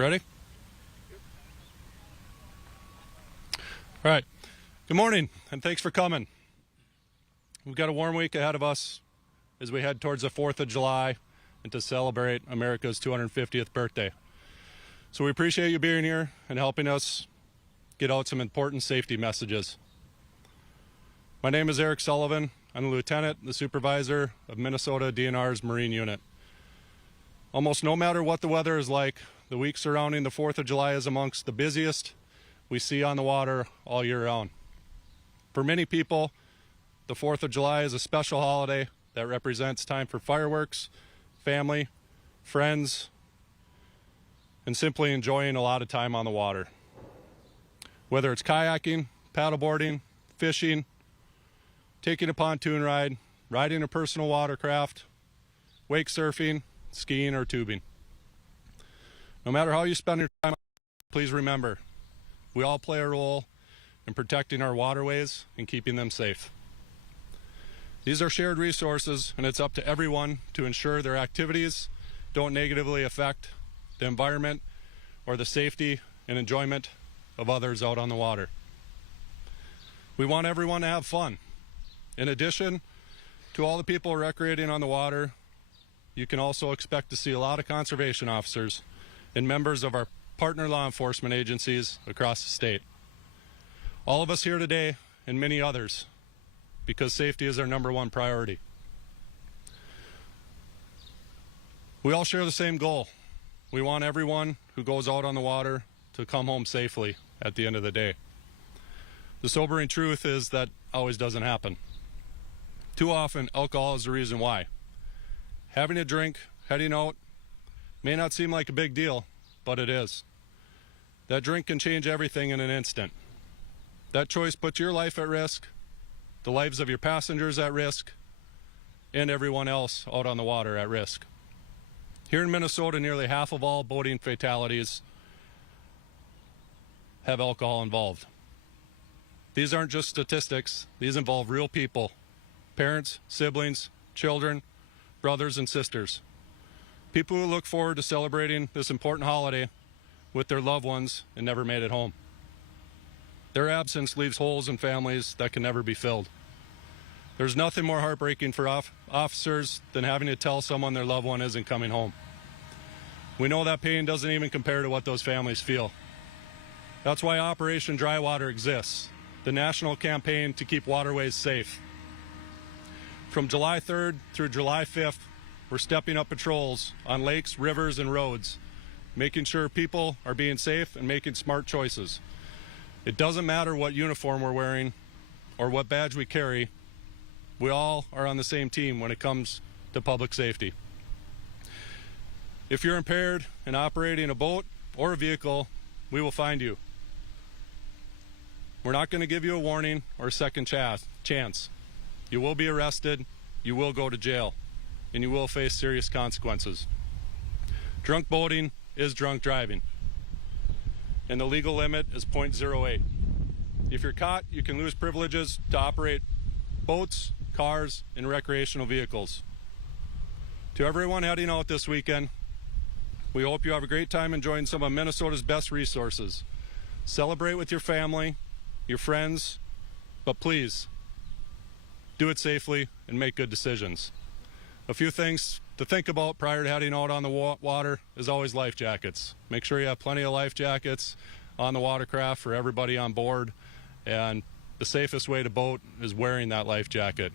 Ready? All right. Good morning, and thanks for coming. We've got a warm week ahead of us as we head towards the 4th of July and to celebrate America's 250th birthday. So we appreciate you being here and helping us get out some important safety messages. My name is Eric Sullivan. I'm the lieutenant, the supervisor of Minnesota DNR's Marine Unit. Almost no matter what the weather is like, the week surrounding the 4th of July is amongst the busiest we see on the water all year round. For many people, the 4th of July is a special holiday that represents time for fireworks, family, friends, and simply enjoying a lot of time on the water. Whether it's kayaking, paddleboarding, fishing, taking a pontoon ride, riding a personal watercraft, wake surfing, skiing, or tubing. No matter how you spend your time, please remember, we all play a role in protecting our waterways and keeping them safe. These are shared resources, and it's up to everyone to ensure their activities don't negatively affect the environment or the safety and enjoyment of others out on the water. We want everyone to have fun. In addition to all the people recreating on the water, you can also expect to see a lot of conservation officers and members of our partner law enforcement agencies across the state. All of us here today, and many others, because safety is our #1 priority. We all share the same goal. We want everyone who goes out on the water to come home safely at the end of the day. The sobering truth is that always doesn't happen. Too often, alcohol is the reason why. Having a drink, heading out, may not seem like a big deal, but it is. That drink can change everything in an instant. That choice puts your life at risk, the lives of your passengers at risk, and everyone else out on the water at risk. Here in Minnesota, nearly half of all boating fatalities have alcohol involved. These aren't just statistics. These involve real people, parents, siblings, children, brothers and sisters. People who look forward to celebrating this important holiday with their loved ones and never made it home. Their absence leaves holes in families that can never be filled. There's nothing more heartbreaking for officers than having to tell someone their loved one isn't coming home. We know that pain doesn't even compare to what those families feel. That's why Operation Dry Water exists, the national campaign to keep waterways safe. From July 3rd through July 5th, we're stepping up patrols on lakes, rivers, and roads, making sure people are being safe and making smart choices. It doesn't matter what uniform we're wearing or what badge we carry. We all are on the same team when it comes to public safety. If you're impaired and operating a boat or a vehicle, we will find you. We're not going to give you a warning or a second chance. You will be arrested, you will go to jail, and you will face serious consequences. Drunk boating is drunk driving, and the legal limit is .08. If you're caught, you can lose privileges to operate boats, cars, and recreational vehicles. To everyone heading out this weekend, we hope you have a great time enjoying some of Minnesota's best resources. Celebrate with your family, your friends, but please, do it safely and make good decisions. A few things to think about prior to heading out on the water is always life jackets. Make sure you have plenty of life jackets on the watercraft for everybody on board, and the safest way to boat is wearing that life jacket.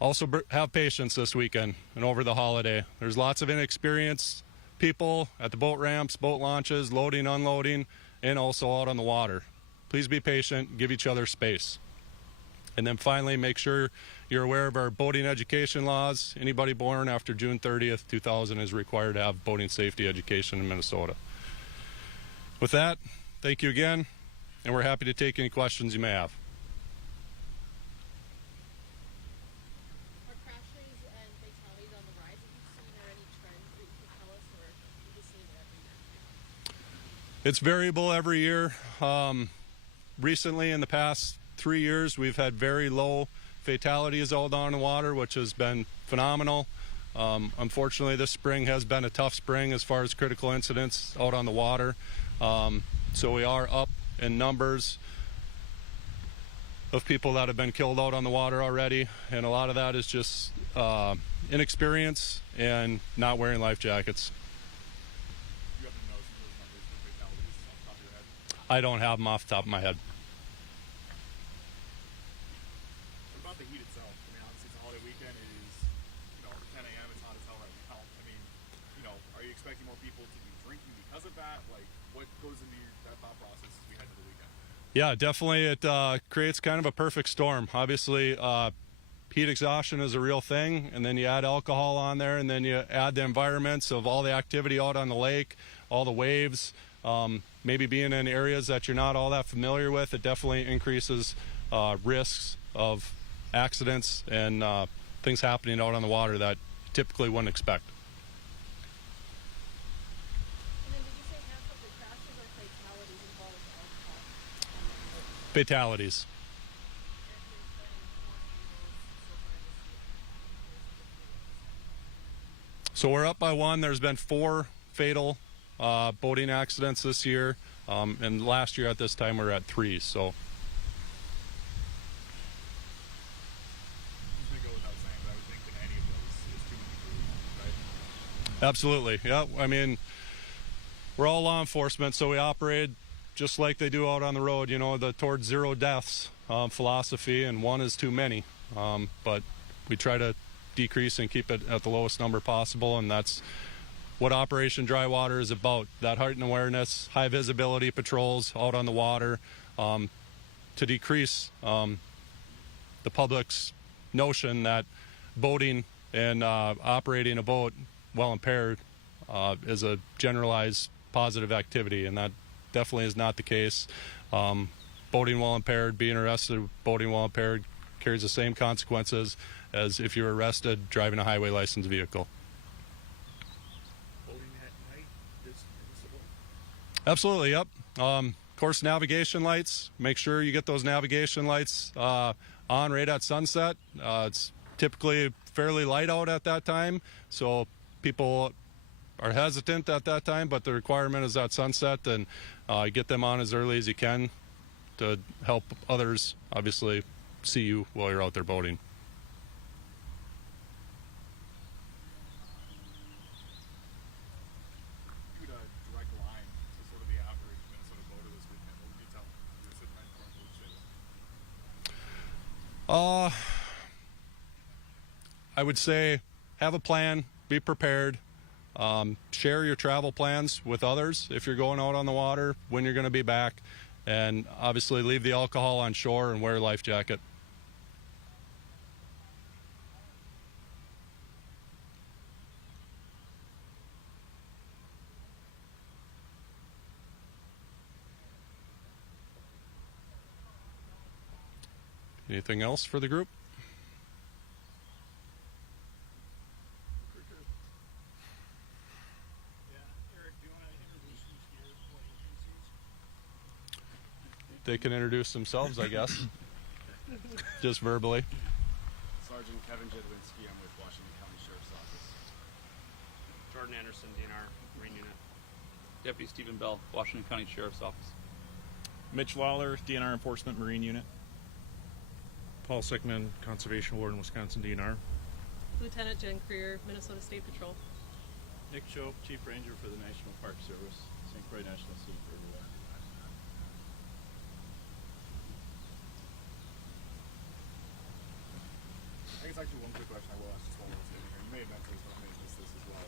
Also have patience this weekend and over the holiday. There's lots of inexperienced people at the boat ramps, boat launches, loading, unloading, and also out on the water. Please be patient, give each other space. And then finally, make sure you're aware of our boating education laws. Anybody born after June 30th, 2000 is required to have boating safety education in Minnesota. With that, thank you again, and we're happy to take any questions you may have. Are crashes and fatalities on the rise? Have you seen or any trends that you can tell us, or have you seen it every year? It's variable every year. Recently, in the past 3 years, we've had very low fatalities out on the water, which has been phenomenal. Unfortunately, this spring has been a tough spring as far as critical incidents out on the water. So we are up in numbers of people that have been killed out on the water already, and a lot of that is just inexperience and not wearing life jackets. You happen to know some of those numbers for fatalities off the top of your head? I don't have them off the top of my head. What about the heat itself? I mean, obviously it's a holiday weekend. It is, 10 a.m. It's hot as hell right now. I mean, are you expecting more people to be drinking because of that? Like, what goes into that thought process as we head to the weekend? Yeah, definitely. It creates kind of a perfect storm. Obviously, heat exhaustion is a real thing, and then you add alcohol on there, and then you add the environments of all the activity out on the lake, all the waves, maybe being in areas that you're not all that familiar with. It definitely increases risks of accidents and things happening out on the water that you typically wouldn't expect. And then did you say half of the crashes or fatalities involve alcohol? Fatalities. So we're up by one. There's been 4 fatal boating accidents this year, and last year at this time we were at 3. So It's going to go without saying, but I would think that any of those is too many crews, right? absolutely, yeah. I mean, we're all law enforcement, so we operate just like they do out on the road. The towards 0 deaths philosophy, and 1 is too many. But we try to decrease and keep it at the lowest number possible, and that's what Operation Dry Water is about. That heightened awareness, high visibility patrols out on the water to decrease the public's notion that boating and operating a boat while impaired is a generalized positive activity, and that definitely is not the case. Boating while impaired, being arrested boating while impaired carries the same consequences as if you're arrested driving a highway licensed vehicle. Boating at night is permissible? Absolutely, yep. Of course, navigation lights. Make sure you get those navigation lights on right at sunset. It's typically fairly light out at that time, so people are hesitant at that time, but the requirement is at sunset, and get them on as early as you can to help others obviously see you while you're out there boating. You would direct line to sort of the average Minnesota boater this weekend. What would you tell them? You're sitting right in front of the state. I would say have a plan, be prepared, share your travel plans with others if you're going out on the water, when you're going to be back, and obviously leave the alcohol on shore and wear a life jacket. Anything else for the group? Eric, do you want to introduce each of your agencies? They can introduce themselves, I guess. Just verbally. Sergeant Kevin Jedwinski, I'm with Washington County Sheriff's Office. Jordan Anderson, DNR, Marine Unit. Deputy Stephen Bell, Washington County Sheriff's Office. Mitch Lawler, DNR Enforcement Marine Unit. Paul Sickman, Conservation Warden, Wisconsin DNR. Lieutenant Jen Creer, Minnesota State Patrol. Nick Chope, Chief Ranger for the National Park Service, St. Croix National Scenic River. I guess actually one quick question I will ask just while we're sitting here. You may have mentioned this, but I may have missed this as well.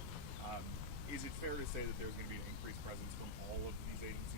Is it fair to say that there's going to be an increased presence from all of these agencies